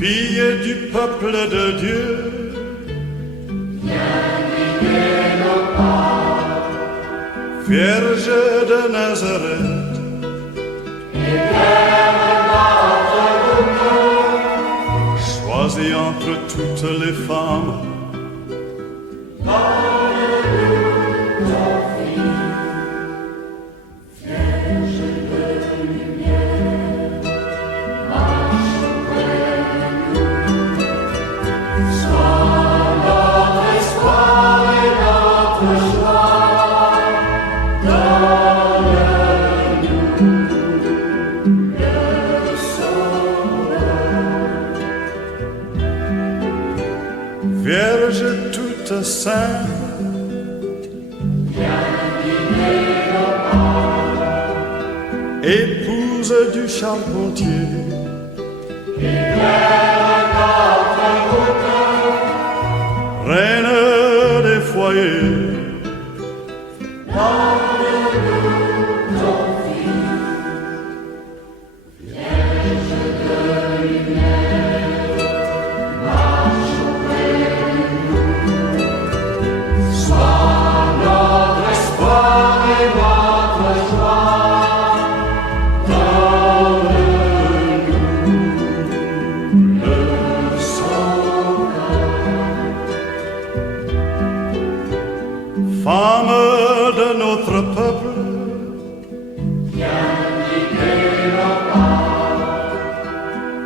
Fille du peuple de Dieu, Vierge de Nazareth, choisie entre toutes les femmes, Vierge toute sainte, épouse du charpentier, reine des foyers, femme de notre peuple,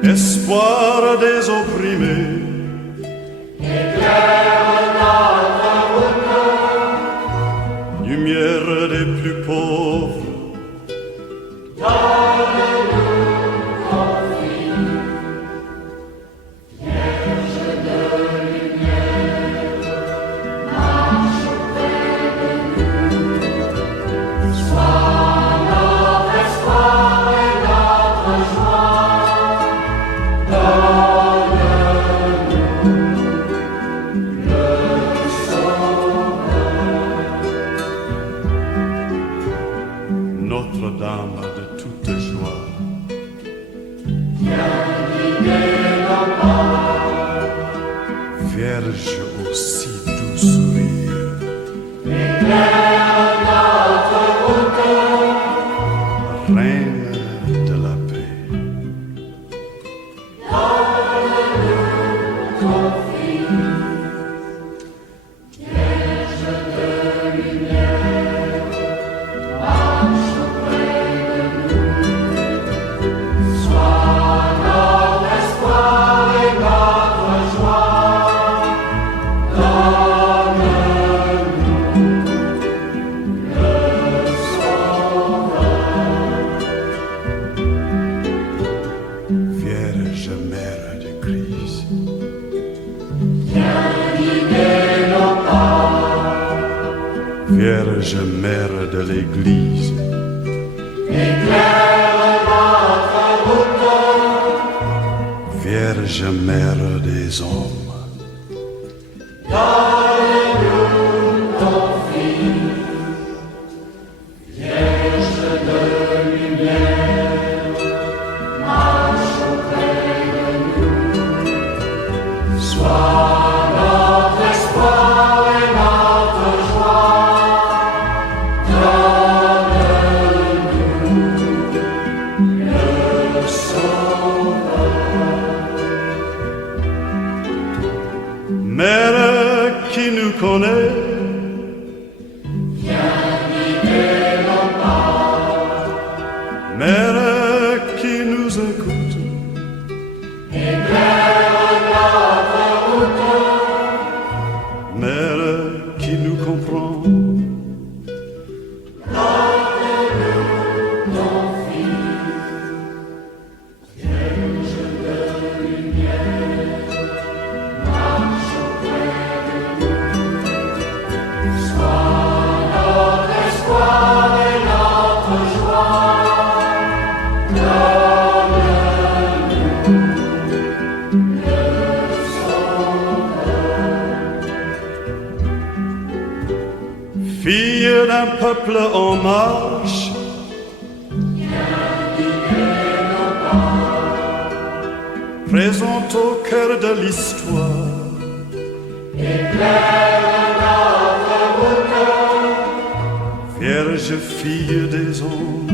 espoir des opprimés, lumière des plus pauvres, Notre-Dame de toute joie, Vierge aussi doux sourire, Reine de la paix. Vierge Mère du Christ, Vierge Mère de l'Église, Vierge Mère des hommes, Mère qui nous connaît, Mère qui nous écoute, Mère qui nous comprend, un peuple en marche. Présent au cœur de l'histoire. Vierge fille des ondes.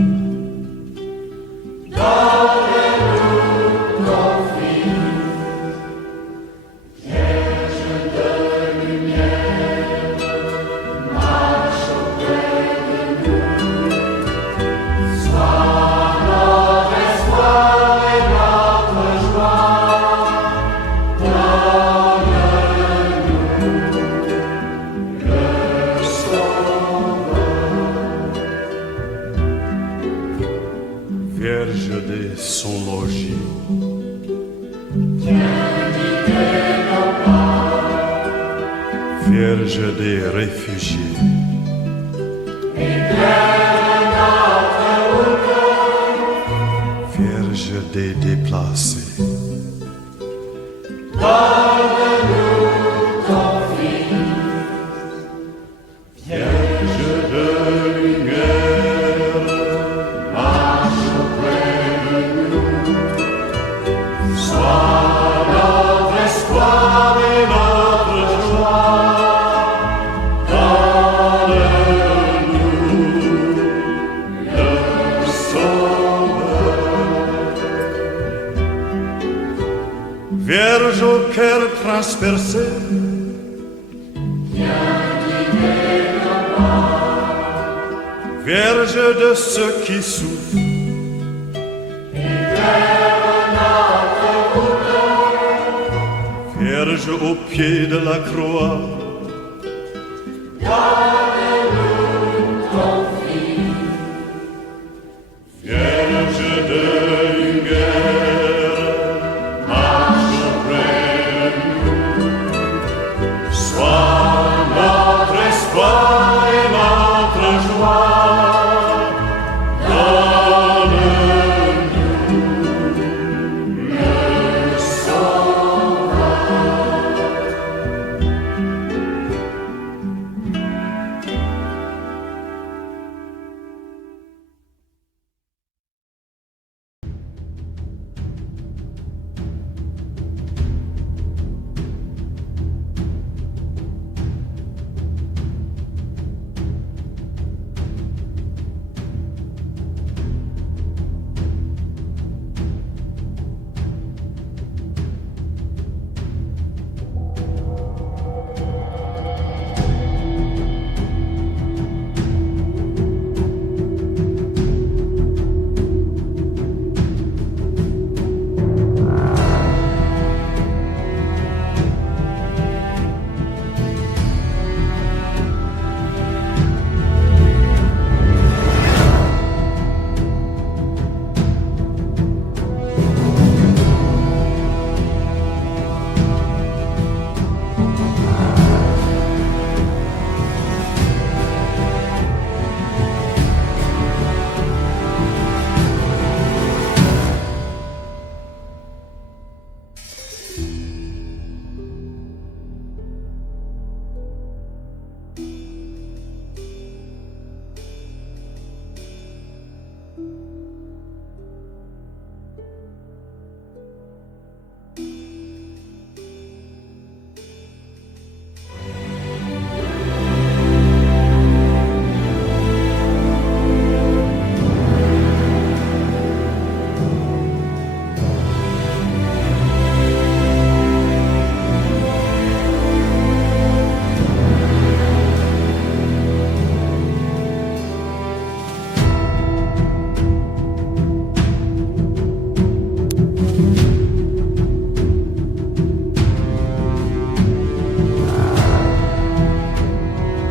Vierge de son logis. Vierge des réfugiés. Vierge des déplacés. Vierge de lumière. Sois notre espoir et notre joie. Donne-nous le Sauveur. Vierge au cœur transpercé. Vierge de ceux qui souffrent. Vierge au pied de la croix.